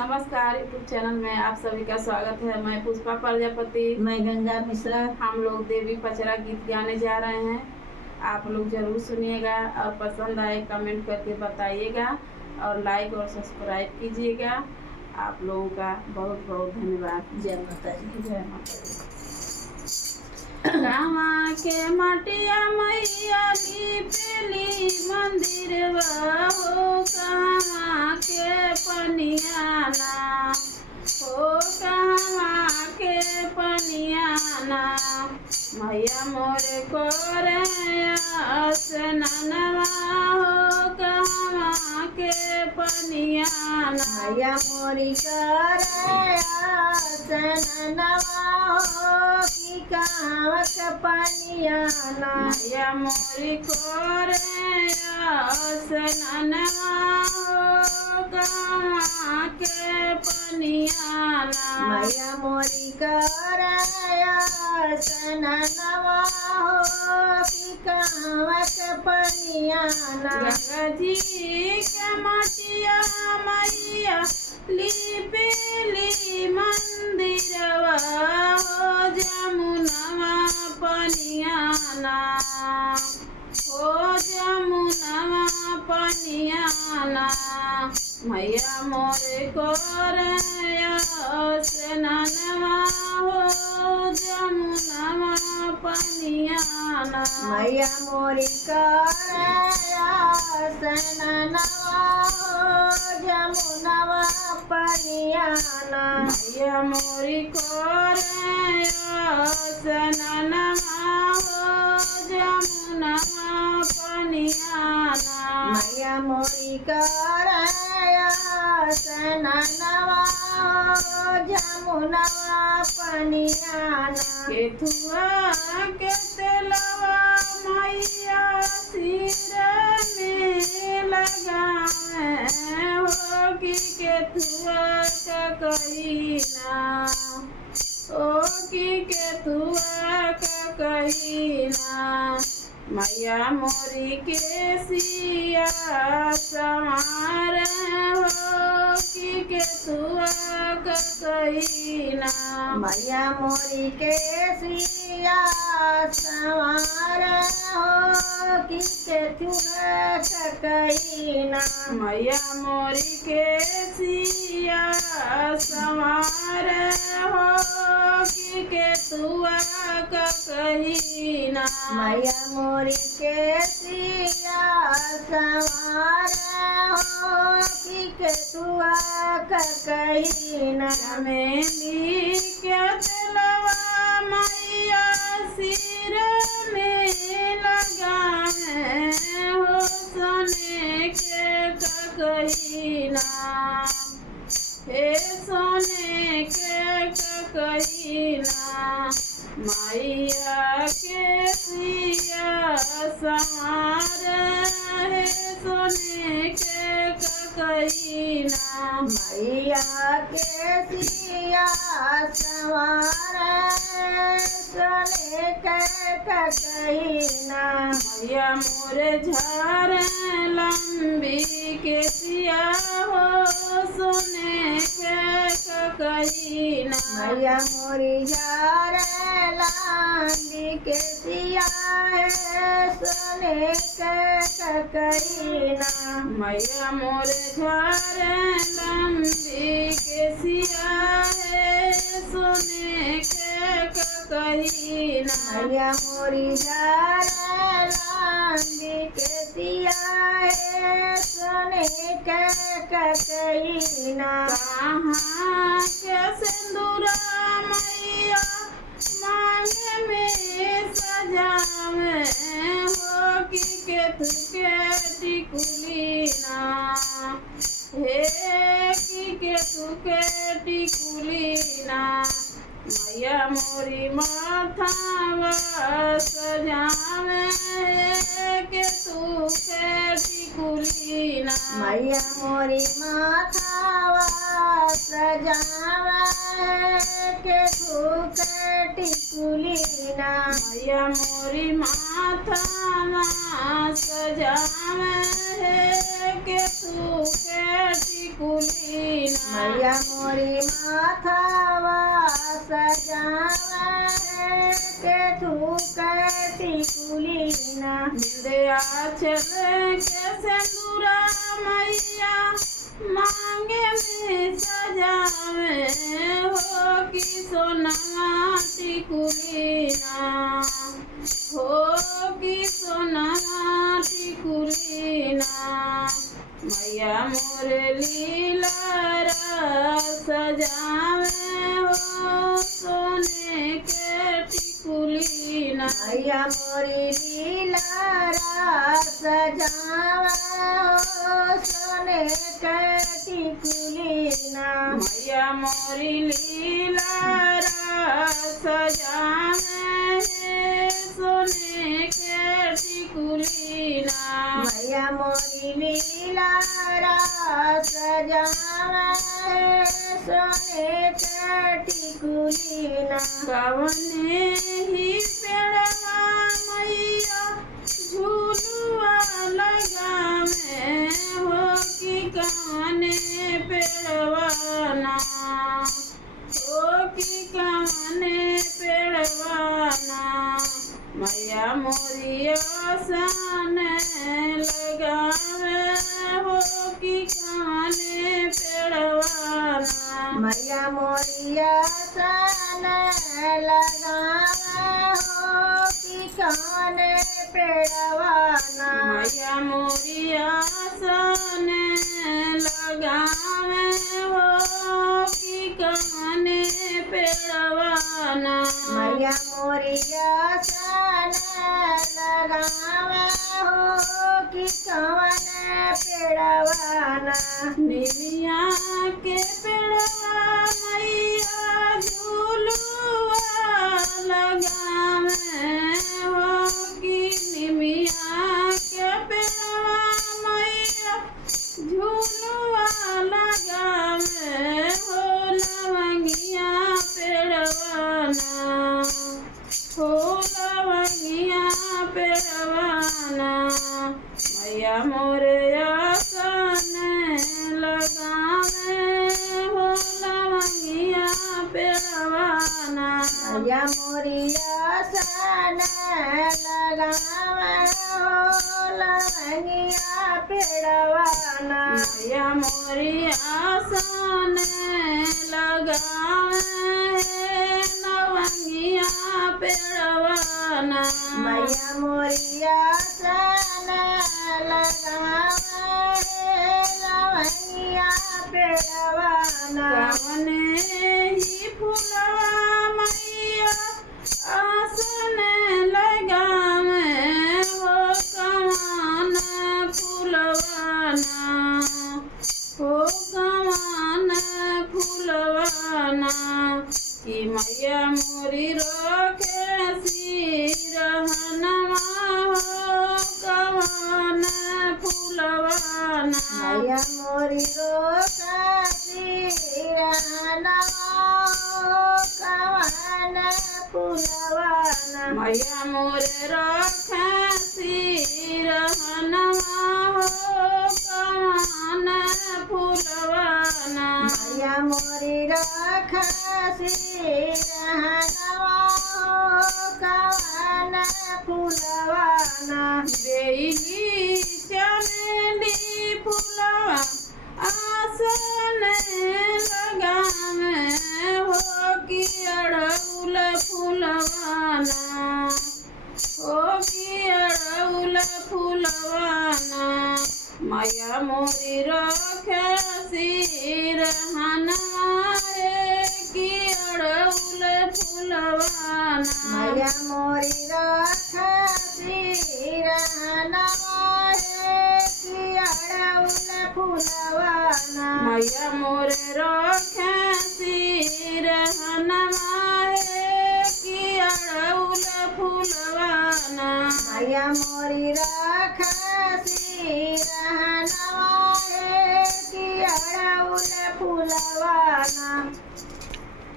नमस्कार, YouTube channel में आप सभी का स्वागत है। मैं पुष्पा प्रजापति। मैं गंगा मिश्रा। हम लोग देवी पचरा गीत गाने जा रहे हैं। आप लोग जरूर सुनिएगा और पसंद आए कमेंट करके बताइएगा और लाइक और सब्सक्राइब कीजिएगा। आप लोगों का बहुत बहुत धन्यवाद। जय माता दी। जय माता दी। रामा के मटिया मैया लिपेली मंदिरवा हो, कहाँ के पनियाना हो, कहाँ के पनियाना मैया मोरे कोरे स्नानवा हो, कहाँ के पनियाना मैया मोरी करे स्नानवा हो, कि कहाँ के पनियाना मैया मोरी कोरे स्नानवा हो, कहाँ के पनियाना मैया मोरी करे स्नानवा हो, कि कहाँ के पनियाना गंगा जी के मटिया मैया लिपेली मंदिरवा हो, जमुनवा पनियाना हो, जमुनवा पनियाना मैया मोरे कोरे स्नानवा हो, जमुनवा पनियाना मैया मोरी करे स्नानवा हो, जमुनवा पनियाना मैया मोरी कोरे स्नानवा हो, जमुनवा पनियाना मैया मोरी करे स्नानवा हो, जमुनवा पनियाना केथुआ के तेलवा मैया सिर में लगावे हो, कि केथुआ का कहीना ओ, कि केथुआ का कहीना मैया मोरी के सिया समार हो, कि केथुआ का कहीना मैया मोरी के सिया सवार हो, कि केथुआ कहीना मैया मोरी के सिया सवार हो, कि केथुआ का कहीना मैया मोरी के सिया सवार हो, कि केथुआ कहीना चमेली के तेलवा मैया सिर में लगावे हो, सोने के कहीना हे सोने के कहीना मैया के सिया समार है, सोने के कहीना मैया के सिया सवार सोने के कहीना मैया मोरे झार लंबी के सिया हो, सोने के कहीना मैया मोरी झार लांडी के सिया है, सोने के कहीना मैया मोरे झार लंबी के सिया है, सोने के कहीना मैया मोरी झार लांडी के सिया है, सोने के कहीना कहाँ के सिंदूरा मैया मांगे में सजावे हो, कि केथु के टिकुलीना हे, कि केथु के टिकुलीना मैया मोरी माथावा सजावे केथु के टिकुलीना मैया मोरी माथावा सजावे केथु के टिकुलीना मैया मोरी माथावा सजावे केथु के टिकुलीना मैया मोरे लीलारा सजावे हो सोने के टिकुलीना। मैया मोरी लीलारा सजावे हो सोने के टिकुलीना। मैया मोरी लीलारा सजावे सोने के टिकुलीना। मैया मोरी लीलारा सजावे सोने के टिकुलीना। कवने ही पेड़वा मैया झूलुआ लगावे हो कि कवने पेड़वाना हो कि कवने पेड़वाना। मैया मोरी आसन लगावे हो कि कवने पेड़वाना। मैया मोरी आसन लगावे हो कि कवने पेड़वाना। मैया मोरी आसन लगावे हो कि कवने पेड़वाना। मैया मोरी आसन लगावे हो कि कवने पेड़वाना। निमिया के पेड़वा मैया झूलुआ लगावे हो कि निमिया के पेड़वा मैया झूलुआ लगावे हो। लवंगिया पेड़वाना हो लवंगिया पेड़वाना। मैया मोरे आसन लगावे हो लवंगिया पेड़वाना। मैया मोरी आसन लगावे हो लवंगिया पेड़वाना। मैया मोरी आसन लगावे लवंगिया पेड़वाना। मैया मोरी आसन लगावे लवंगिया पेड़वाना। कवने ही फूलवा मैया आसन लगावे हो कवन फूलवाना हो कवन फूलवाना। कि मैया मोरी रोके सिरहनवा हो कवन फूलवाना। मैया मोरी रोका सिरहनवा हो कवन फूलवाना। मैया मोरे रोके सिरहनवा हो कवन फूलवाना। मैया मोरी रोका सिरहनवा हो कवन फूलवाना। बेली चमेली फूलवा आसन लगावे हो कि अड़हुल फूलवाना हो कि अड़हुल फूलवाना। मैया मोरी रखे सिरहनवा कि अड़हुल फूलवाना। मैया मोरी रोका सिरहनवा कि अड़हुल फूलवाना। मैया मोरे रखे सिरहनवा कि अड़हुल फूलवाना। मैया मोरी रोका सिरहनवा